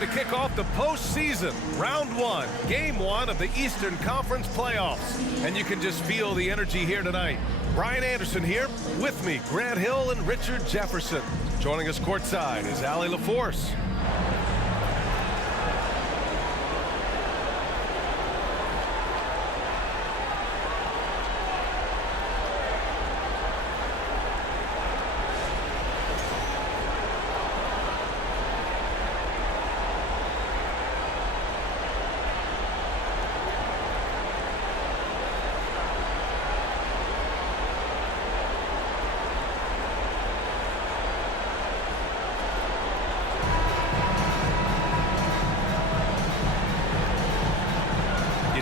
To kick off the postseason, round one, game one of the Eastern Conference playoffs. And you can just feel the energy here tonight. Brian Anderson here, with me, Grant Hill and Richard Jefferson. Joining us courtside is Allie LaForce.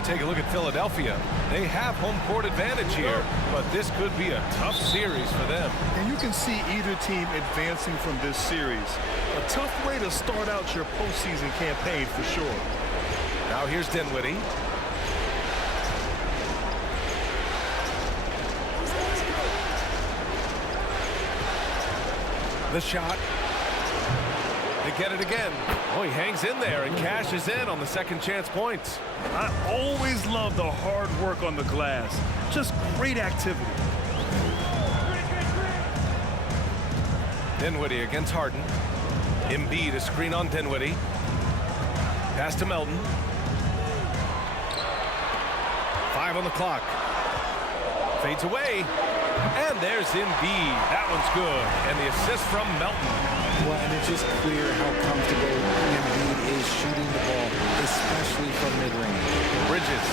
Take a look at Philadelphia. They have home court advantage here, but this could be a tough series for them. And you can see either team advancing from this series. A tough way to start out your postseason campaign for sure. Now here's Dinwiddie. The shot. They get it again. Oh, he hangs in there and cashes in on the second chance points. I always love the hard work on the glass. Just great activity. Dinwiddie against Harden. Embiid a screen on Dinwiddie. Pass to Melton. 5 on the clock. Fades away. And there's Embiid. That one's good. And the assist from Melton. Well, and it's just clear how comfortable Embiid is shooting the ball, especially from mid-range. Bridges,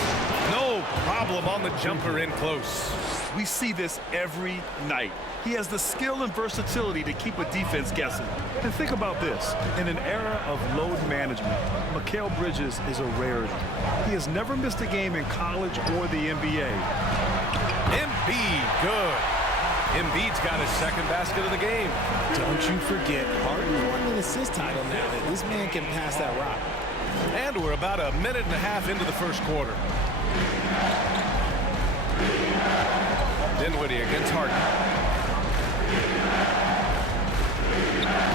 no problem on the jumper in close. We see this every night. He has the skill and versatility to keep a defense guessing. And think about this. In an era of load management, Mikal Bridges is a rarity. He has never missed a game in college or the NBA. Embiid, good. Embiid's got his second basket of the game. Don't you forget, Harden won an assist title now. This man can pass that rock. And we're about a minute and a half into the first quarter. Dinwiddie against Harden.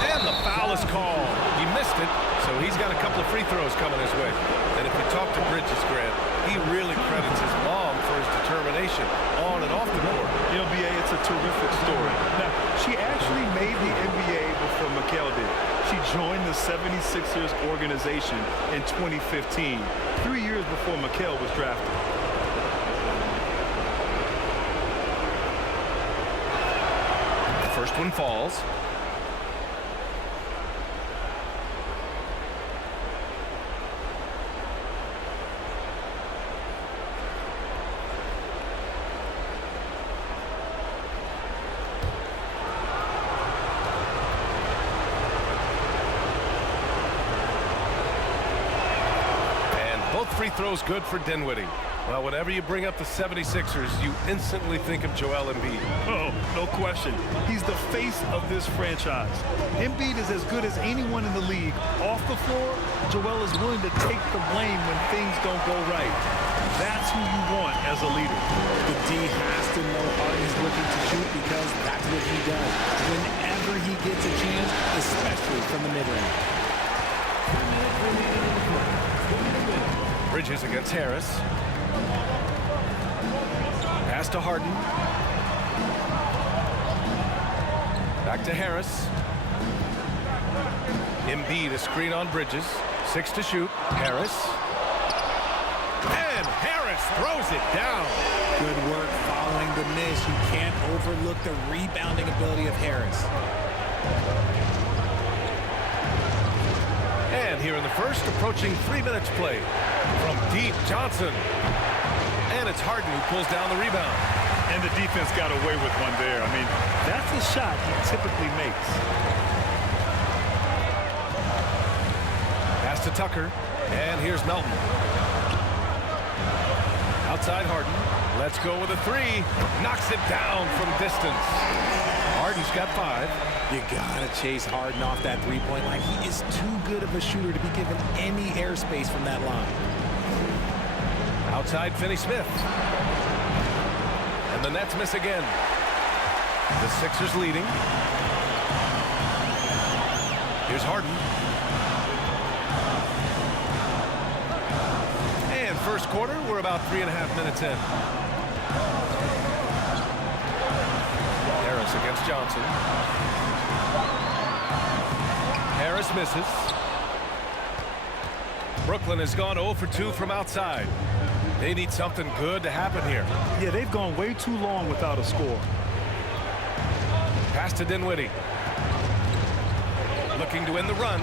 And the foul is called. He missed it, so he's got a couple of free throws coming his way. And if you talk to Bridges, Grant, he really credits his mom for his determination on and off the court. NBA, it's a terrific story. Now, she actually made the NBA before Mikal did. She joined the 76ers organization in 2015, 3 years before Mikal was drafted. The first one falls. Free throws good for Dinwiddie. Well, whenever you bring up the 76ers, you instantly think of Joel Embiid. Oh, no question. He's the face of this franchise. Embiid is as good as anyone in the league. Off the floor, Joel is willing to take the blame when things don't go right. That's who you want as a leader. The D has to know Harden's looking to shoot because that's what he does. Whenever he gets a chance, especially from the mid-range. Bridges against Harris. Pass to Harden. Back to Harris. Embiid a screen on Bridges. 6 to shoot. Harris. And Harris throws it down. Good work following the miss. You can't overlook the rebounding ability of Harris. And here in the first, approaching 3 minutes played. From deep, Johnson. And it's Harden who pulls down the rebound. And the defense got away with one there. I mean, that's the shot he typically makes. Pass to Tucker. And here's Melton. Outside Harden. Let's go with a three. Knocks it down from distance. Harden's got 5. You gotta chase Harden off that three-point line. He is too good of a shooter to be given any airspace from that line. Outside Finney-Smith. And the Nets miss again. The Sixers leading. Here's Harden. first quarter. We're about 3.5 minutes in. Harris against Johnson. Harris misses. Brooklyn has gone 0 for 2 from outside. They need something good to happen here. Yeah, they've gone way too long without a score. Pass to Dinwiddie. Looking to win the run.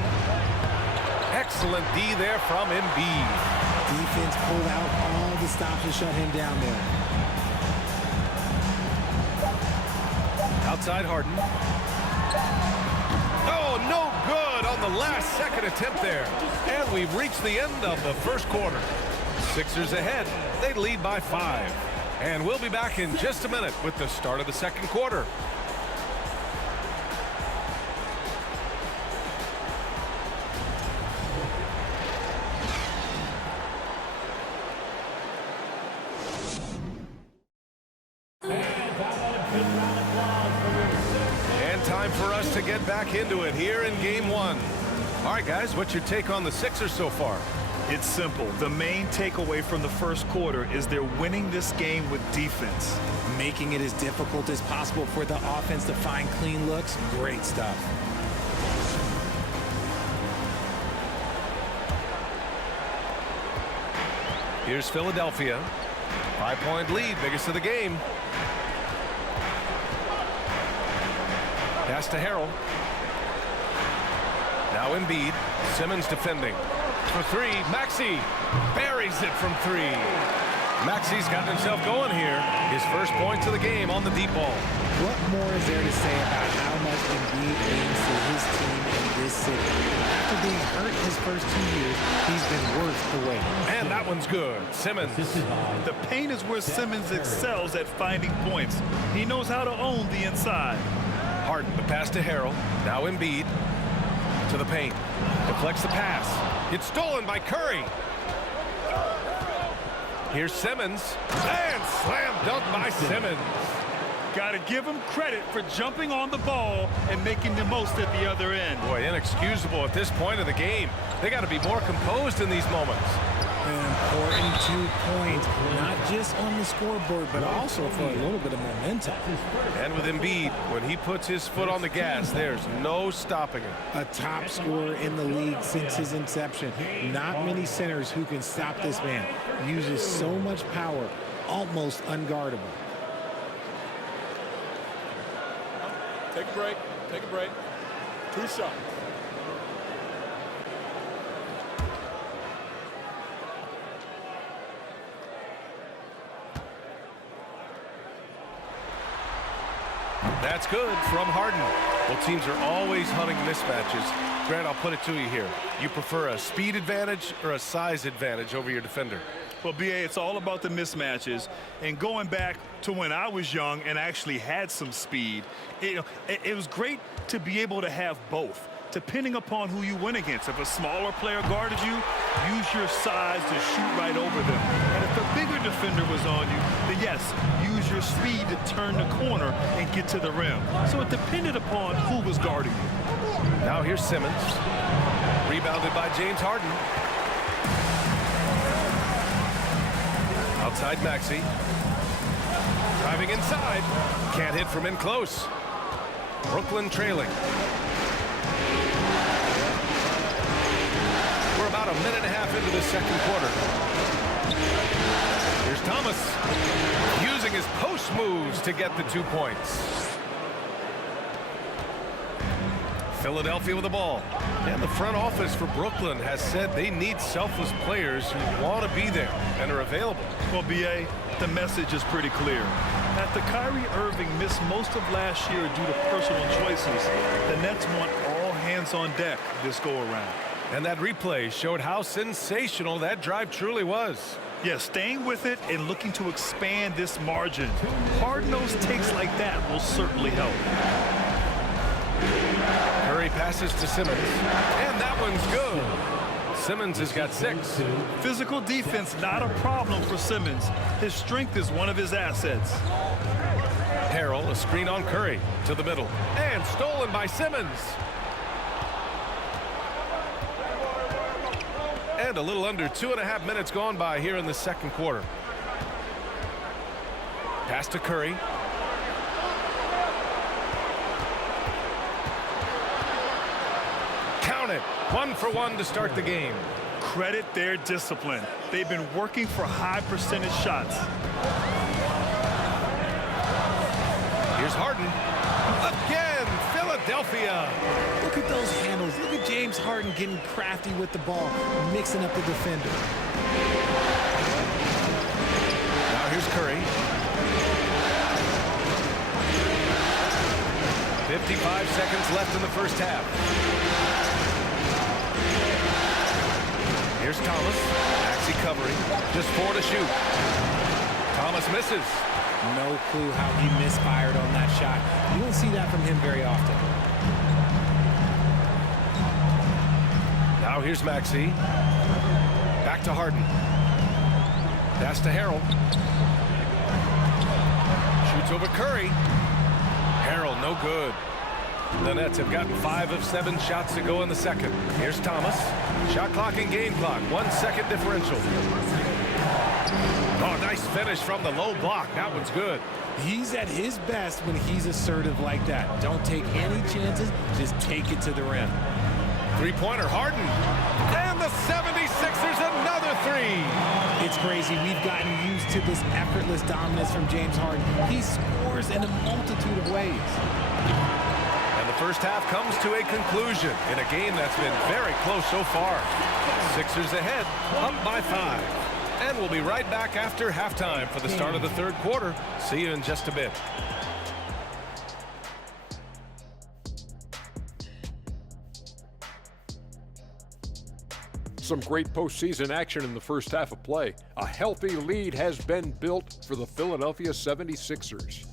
Excellent D there from Embiid. Defense pulled out all the stops to shut him down there. Outside Harden. Oh, no good on the last second attempt there. And we've reached the end of the first quarter. Sixers ahead. They lead by 5. And we'll be back in just a minute with the start of the second quarter. And time for us to get back into it here in game 1. All right, guys, what's your take on the Sixers so far? It's simple. The main takeaway from the first quarter is they're winning this game with defense. Making it as difficult as possible for the offense to find clean looks. Great stuff. Here's Philadelphia. 5-point lead, biggest of the game. Pass to Harrell. Now Embiid. Simmons defending. For 3, Maxey buries it from 3. Maxey's gotten himself going here. His first points of the game on the deep ball. What more is there to say about how much Embiid means to his team in this city? After being hurt his first 2 years, he's been worth the wait. And that one's good. Simmons. The paint is where Simmons excels at finding points. He knows how to own the inside. Harden, the pass to Harrell. Now Embiid to the paint. Deflects the pass. It's stolen by Curry. Here's Simmons. And slam dunk by Simmons. Got to give him credit for jumping on the ball and making the most at the other end. Boy, inexcusable at this point of the game. They got to be more composed in these moments. An important 2 points, not just on the scoreboard, but also for a little bit of momentum. And with Embiid, when he puts his foot on the gas, there's no stopping him. A top scorer in the league since his inception. Not many centers who can stop this man. Uses so much power, almost unguardable. Take a break. Take a break. 2 shots. That's good from Harden. Well, teams are always hunting mismatches. Grant, I'll put it to you here. You prefer a speed advantage or a size advantage over your defender? Well, B.A., it's all about the mismatches. And going back to when I was young and actually had some speed, it was great to be able to have both, depending upon who you went against. If a smaller player guarded you, use your size to shoot right over them. And if a bigger defender was on you, then yes, use your speed to turn the corner and get to the rim. So it depended upon who was guarding you. Now here's Simmons. Rebounded by James Harden. Outside Maxey. Driving inside. Can't hit from in close. Brooklyn trailing. We're about a minute and a half into the second quarter. Here's Thomas. Using his post moves to get the 2 points. Philadelphia with the ball. And the front office for Brooklyn has said they need selfless players who want to be there and are available. Well, B.A., the message is pretty clear. After Kyrie Irving missed most of last year due to personal choices, the Nets want all hands on deck this go-around. And that replay showed how sensational that drive truly was. Yeah, staying with it and looking to expand this margin. Hard-nosed takes like that will certainly help. Curry passes to Simmons. And that one's good. Simmons has got 6. Physical defense, not a problem for Simmons. His strength is one of his assets. Harrell, a screen on Curry to the middle. And stolen by Simmons. And a little under 2.5 minutes gone by here in the second quarter. Pass to Curry. Count it. 1 for 1 to start the game. Credit their discipline. They've been working for high percentage shots. Here's Harden. Again, Philadelphia. Look at those handles. Look at James Harden getting crafty with the ball, mixing up the defender. Now here's Curry. 55 seconds left in the first half. Here's Thomas. Maxey covering. Just 4 to shoot. Thomas misses. No clue how he misfired on that shot. You don't see that from him very often. Now here's Maxey. Back to Harden. Pass to Harrell. Shoots over Curry. Harrell, no good. The Nets have gotten 5 of 7 shots to go in the second. Here's Thomas. Shot clock and game clock. 1 second differential. Oh, nice finish from the low block. That one's good. He's at his best when he's assertive like that. Don't take any chances. Just take it to the rim. Three-pointer, Harden. And the 76ers, another 3. It's crazy. We've gotten used to this effortless dominance from James Harden. He scores in a multitude of ways. And the first half comes to a conclusion in a game that's been very close so far. Sixers ahead, up by 5. And we'll be right back after halftime for the start of the third quarter. See you in just a bit. Some great postseason action in the first half of play. A healthy lead has been built for the Philadelphia 76ers.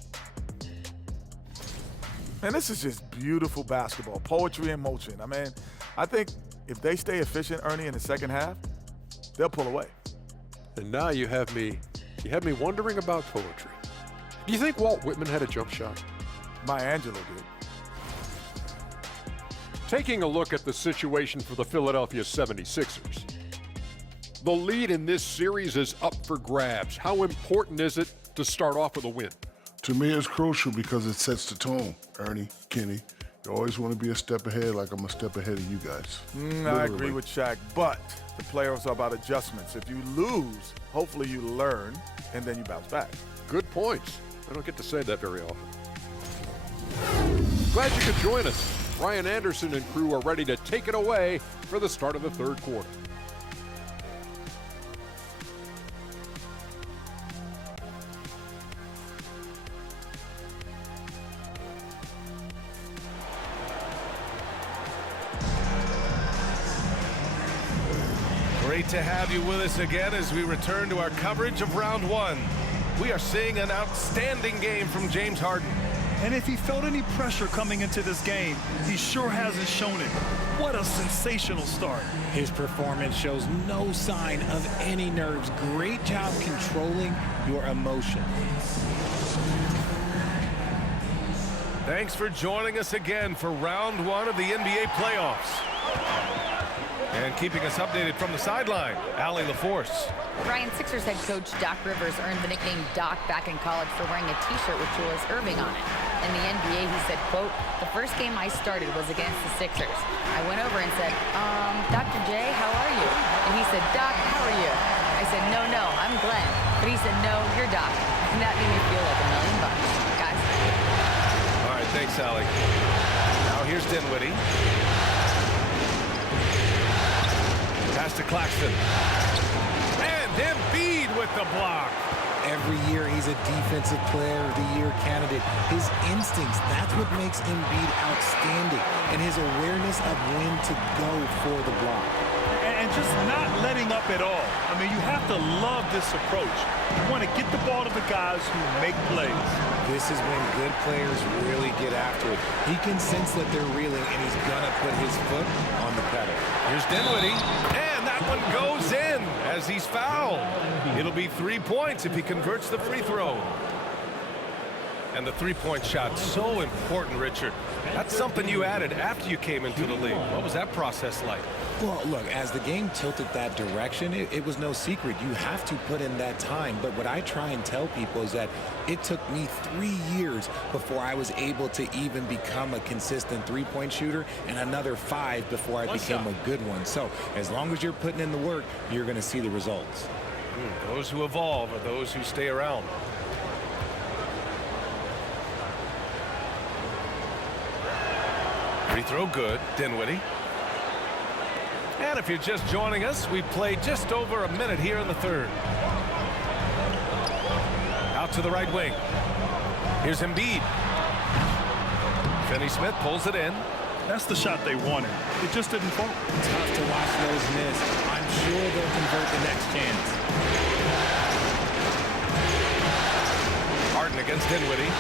Man, this is just beautiful basketball, poetry in motion. I mean, I think if they stay efficient, Ernie, in the second half, they'll pull away. And now you have me wondering about poetry. Do you think Walt Whitman had a jump shot? Maya Angelou did. Taking a look at the situation for the Philadelphia 76ers. The lead in this series is up for grabs. How important is it to start off with a win? To me, it's crucial because it sets the tone, Ernie, Kenny. You always want to be a step ahead, like I'm a step ahead of you guys. I agree with Shaq, but the playoffs are about adjustments. If you lose, hopefully you learn, and then you bounce back. Good points. I don't get to say that very often. Glad you could join us. Ryan Anderson and crew are ready to take it away for the start of the third quarter. Great to have you with us again as we return to our coverage of round 1. We are seeing an outstanding game from James Harden. And if he felt any pressure coming into this game, he sure hasn't shown it. What a sensational start. His performance shows no sign of any nerves. Great job controlling your emotion. Thanks for joining us again for round 1 of the NBA playoffs. And keeping us updated from the sideline, Allie LaForce. Ryan, Sixers head coach Doc Rivers earned the nickname Doc back in college for wearing a T-shirt with Julius Erving on it. In the NBA, he said, quote, "The first game I started was against the Sixers. I went over and said, Dr. J, how are you?" And he said, "Doc, how are you?" I said, no, I'm Glenn. But he said, "No, you're Doc." And that made me feel like $1,000,000. Guys. All right, thanks, Allie. Now here's Dinwiddie. Pass to Claxton. And Embiid with the block. Every year he's a defensive player of the year candidate. His instincts, that's what makes Embiid outstanding. And his awareness of when to go for the block. And just not letting up at all. I mean, you have to love this approach. You want to get the ball to the guys who make plays. This is when good players really get after it. He can sense that they're reeling, and he's going to put his foot on the pedal. Here's Dinwiddie. And that one goes in as he's fouled. It'll be 3 points if he converts the free throw. And the three-point shot, so important, Richard. That's something you added after you came into the league. What was that process like? Well, look, as the game tilted that direction, it was no secret. You have to put in that time. But what I try and tell people is that it took me 3 years before I was able to even become a consistent three-point shooter, and another 5 before I became a good one. So as long as you're putting in the work, you're going to see the results. Those who evolve are those who stay around. Free throw good. Dinwiddie. And if you're just joining us, we've played just over a minute here in the third. Out to the right wing. Here's Embiid. Finney-Smith pulls it in. That's the shot they wanted. It just didn't fall. Tough to watch those miss. I'm sure they'll convert the next chance. Harden against Dinwiddie.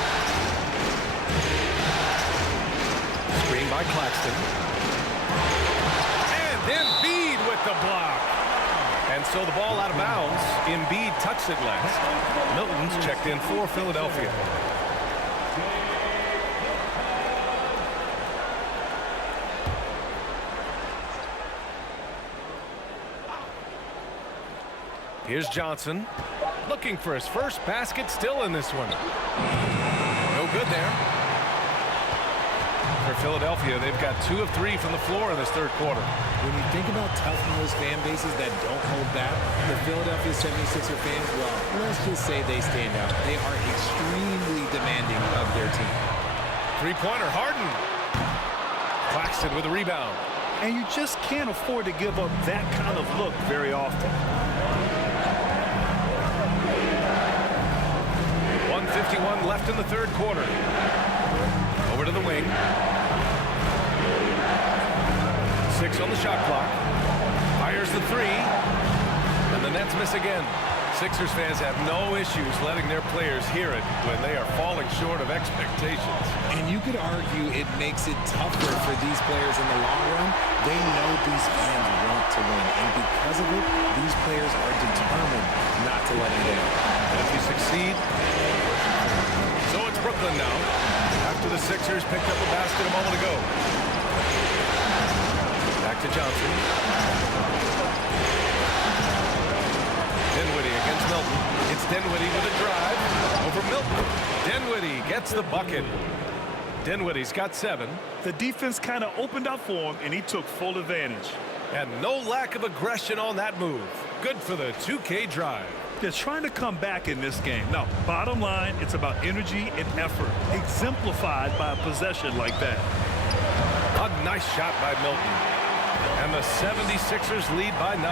Screen by Claxton. Embiid with the block. And so the ball out of bounds. Embiid touched it last. Milton's checked in for Philadelphia. Here's Johnson. Looking for his first basket, still in this one. No good there. For Philadelphia, they've got 2 of 3 from the floor in this third quarter. When you think about tough-nosed fan bases that don't hold back, the Philadelphia 76er fans, well, let's just say they stand out. They are extremely demanding of their team. Three-pointer, Harden. Claxton with a rebound. And you just can't afford to give up that kind of look very often. 1:51 left in the third quarter. Over to the wing. 6 on the shot clock. Fires the 3. And the Nets miss again. Sixers fans have no issues letting their players hear it when they are falling short of expectations. And you could argue it makes it tougher for these players in the long run. They know these fans want to win. And because of it, these players are determined not to let it down. And if you succeed, so it's Brooklyn now. After the Sixers picked up a basket a moment ago. Back to Johnson. Dinwiddie against Milton. It's Dinwiddie with a drive over Milton. Dinwiddie gets the bucket. Dinwiddie's got 7. The defense kind of opened up for him, and he took full advantage. And no lack of aggression on that move. Good for the 2K drive. They're trying to come back in this game. Now, bottom line, it's about energy and effort, exemplified by a possession like that. A nice shot by Milton. And the 76ers lead by 9.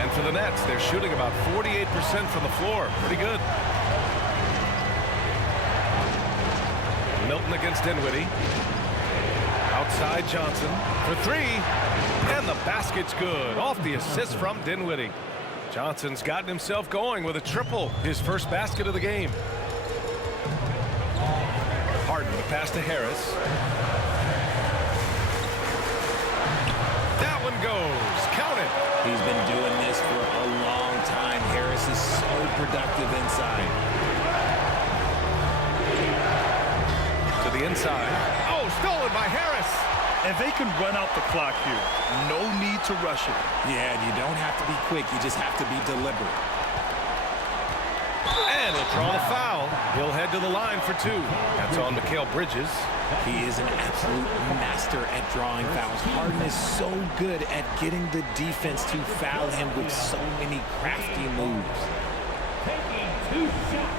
And for the Nets, they're shooting about 48% from the floor. Pretty good. Milton against Dinwiddie. Outside Johnson for 3. And the basket's good. Off the assist from Dinwiddie. Johnson's gotten himself going with a triple. His first basket of the game. Harden the pass to Harris. That one goes. Count it. He's been doing this for a long time. Harris is so productive inside. To the inside. Oh, stolen by Harris. And they can run out the clock here. No need to rush it. Yeah, you don't have to be quick. You just have to be deliberate. And he'll draw the foul. He'll head to the line for 2. That's on Mikal Bridges. He is an absolute master at drawing fouls. Harden is so good at getting the defense to foul him with so many crafty moves. Taking 2 shots.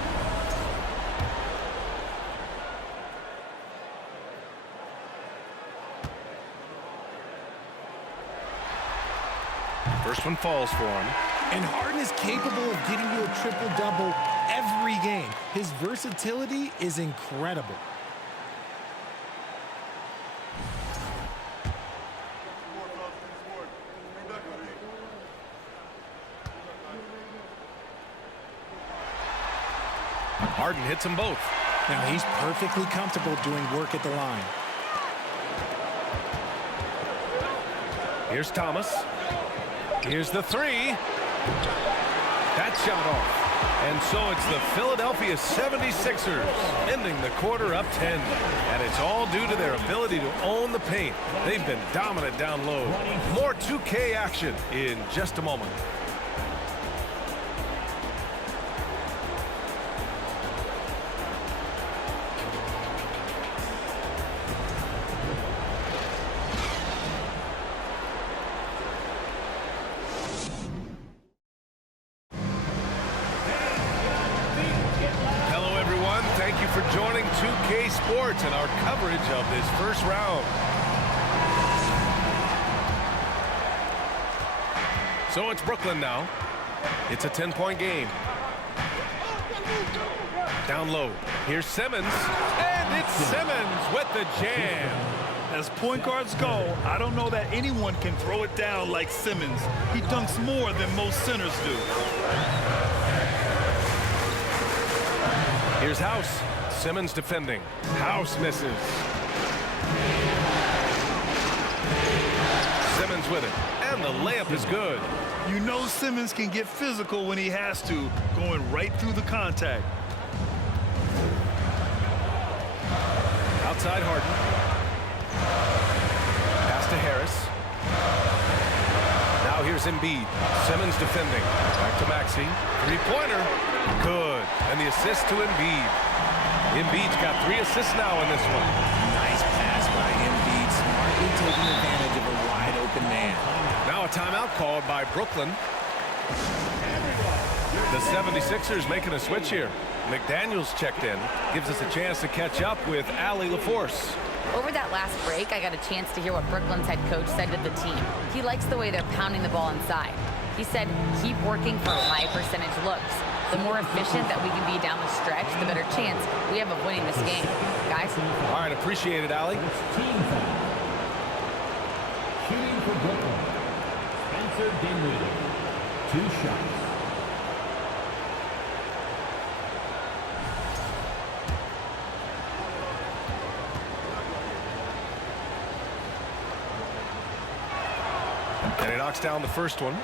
First one falls for him. And Harden is capable of getting you a triple-double every game. His versatility is incredible. Harden hits them both. Now he's perfectly comfortable doing work at the line. Here's Thomas. Here's the 3. That shot off. And so it's the Philadelphia 76ers ending the quarter up 10. And it's all due to their ability to own the paint. They've been dominant down low. More 2K action in just a moment. For joining 2K Sports and our coverage of this first round. So it's Brooklyn now. It's a 10-point game. Down low. Here's Simmons. And it's Simmons with the jam. As point guards go, I don't know that anyone can throw it down like Simmons. He dunks more than most centers do. Here's House. Simmons defending. House misses. Simmons with it. And the layup is good. You know Simmons can get physical when he has to, going right through the contact. Outside Harden. Pass to Harris. Now here's Embiid. Simmons defending. Back to Maxey. Three-pointer. Good. And the assist to Embiid. Embiid's got 3 assists now in this one. Nice pass by Embiid, smartly taking advantage of a wide-open man. Now a timeout called by Brooklyn. The 76ers making a switch here. McDaniels checked in. Gives us a chance to catch up with Allie LaForce. Over that last break, I got a chance to hear what Brooklyn's head coach said to the team. He likes the way they're pounding the ball inside. He said, keep working for high percentage looks. The more efficient that we can be down the stretch, the better chance we have of winning this game. Guys? All right, appreciate it, Allie. Team foul. Shooting for Brooklyn. Spencer Dinwiddie. 2 shots. And he knocks down the first one.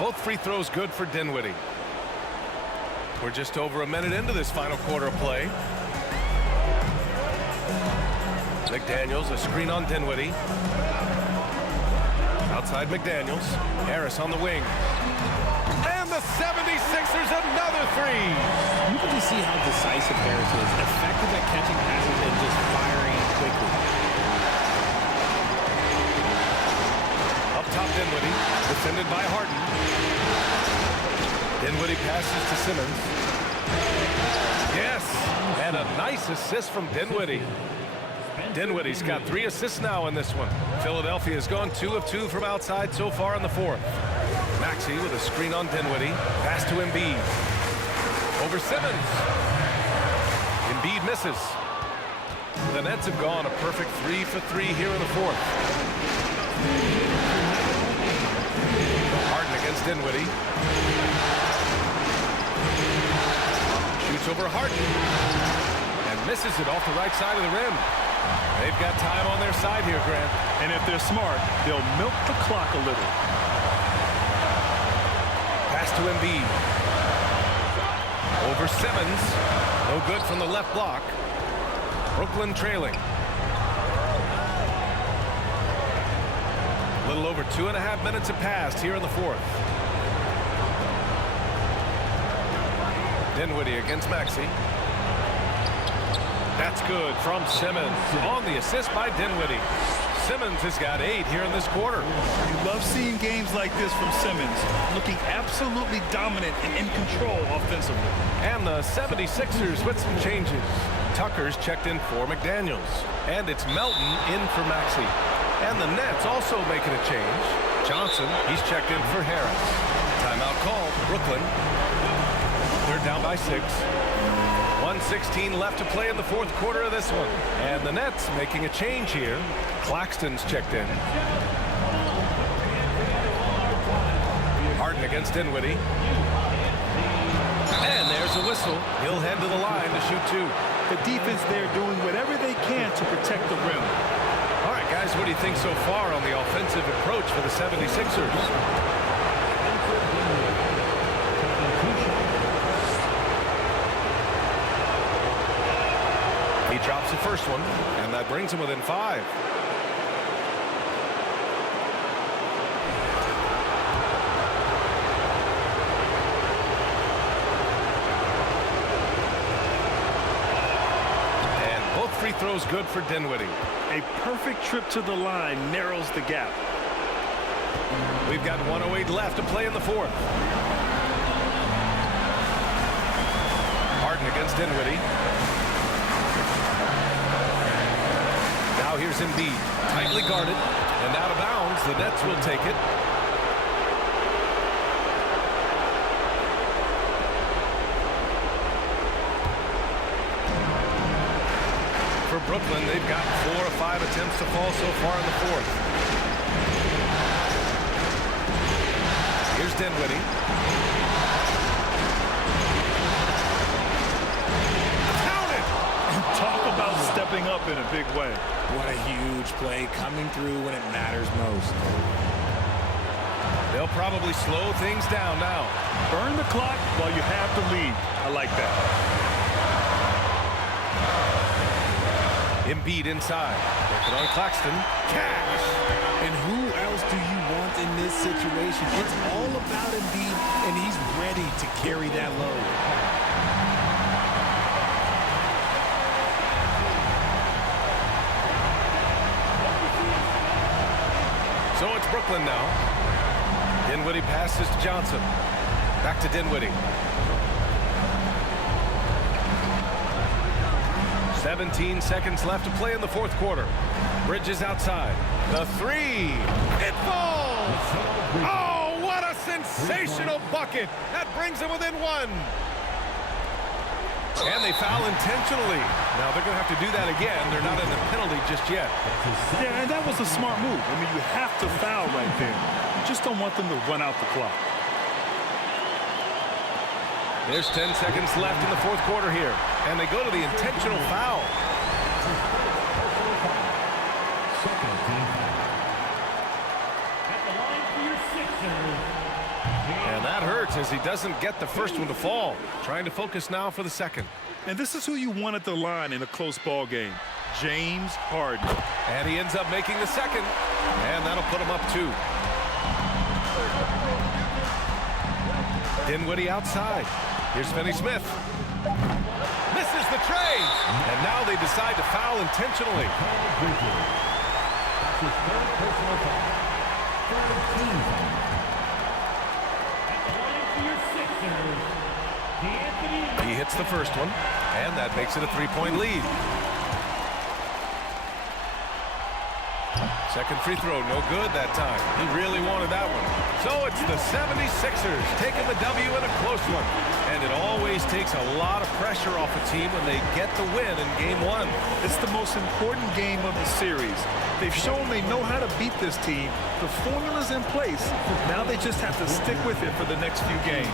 Both free throws good for Dinwiddie. We're just over a minute into this final quarter of play. McDaniels, a screen on Dinwiddie. Outside McDaniels. Harris on the wing. And the 76ers another 3. You can just see how decisive Harris is. Effective at catching passes and just firing quickly. Up top Dinwiddie. Defended by Harden. Dinwiddie passes to Simmons. Yes, and a nice assist from Dinwiddie. Dinwiddie's got 3 assists now in this one. Philadelphia has gone 2 of 2 from outside so far in the 4th. Maxey with a screen on Dinwiddie. Pass to Embiid. Over Simmons. Embiid misses. The Nets have gone a perfect 3 for 3 here in the 4th. Harden against Dinwiddie. Shoots over Harden. And misses it off the right side of the rim. They've got time on their side here, Grant. And if they're smart, they'll milk the clock a little. Pass to Embiid. Over Simmons. No good from the left block. Brooklyn trailing. A little over 2.5 minutes have passed here in the 4th. Dinwiddie against Maxey. That's good from Simmons. On the assist by Dinwiddie. Simmons has got 8 here in this quarter. You love seeing games like this from Simmons, looking absolutely dominant and in control offensively. And the 76ers with some changes. Tucker's checked in for McDaniels. And it's Melton in for Maxey. And the Nets also making a change. Johnson, he's checked in for Harris. Timeout called. Brooklyn. They're down by 6. 1:16 left to play in the 4th quarter of this one. And the Nets making a change here. Claxton's checked in. against Dinwiddie. And there's a whistle. He'll head to the line to shoot 2. The defense there doing whatever they can to protect the rim. All right, guys, what do you think so far on the offensive approach for the 76ers? He drops the first one, and that brings him within 5. Free throws good for Dinwiddie. A perfect trip to the line narrows the gap. We've got 1:08 left to play in the 4th. Harden against Dinwiddie. Now here's Embiid, tightly guarded and out of bounds. The Nets will take it. For Brooklyn, they've got 4 or 5 attempts to fall so far in the 4th. Here's Dinwiddie. Counted! Talk about stepping up in a big way. What a huge play, coming through when it matters most. They'll probably slow things down now. Burn the clock while you have the lead. I like that. Embiid inside. Working on Claxton. Cash! And who else do you want in this situation? It's all about Embiid, and he's ready to carry that load. So it's Brooklyn now. Dinwiddie passes to Johnson. Back to Dinwiddie. 17 seconds left to play in the 4th quarter. Bridges outside. The 3. It falls! Oh, what a sensational bucket! That brings them within 1. And they foul intentionally. Now they're going to have to do that again. They're not in the penalty just yet. Yeah, and that was a smart move. I mean, you have to foul right there. You just don't want them to run out the clock. There's 10 seconds left in the 4th quarter here. And they go to the intentional foul. And that hurts as he doesn't get the first one to fall. Trying to focus now for the second. And this is who you want at the line in a close ball game. James Harden. And he ends up making the second. And that'll put him up 2. Dinwiddie outside. Here's Finney-Smith. Misses the tray. And now they decide to foul intentionally. He hits the first one, and that makes it a 3-point lead. Second free throw, no good that time. He really wanted that one. So it's the 76ers taking the W in a close one. And it always takes a lot of pressure off a team when they get the win in Game 1. It's the most important game of the series. They've shown they know how to beat this team. The formula's in place. Now they just have to stick with it for the next few games.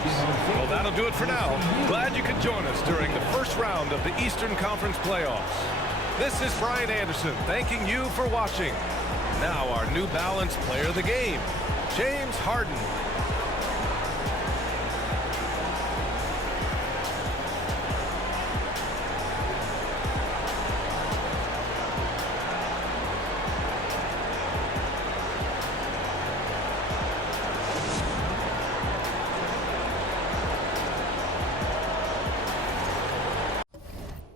Well, that'll do it for now. Glad you could join us during the first round of the Eastern Conference playoffs. This is Brian Anderson thanking you for watching. Now our New Balance player of the game, James Harden.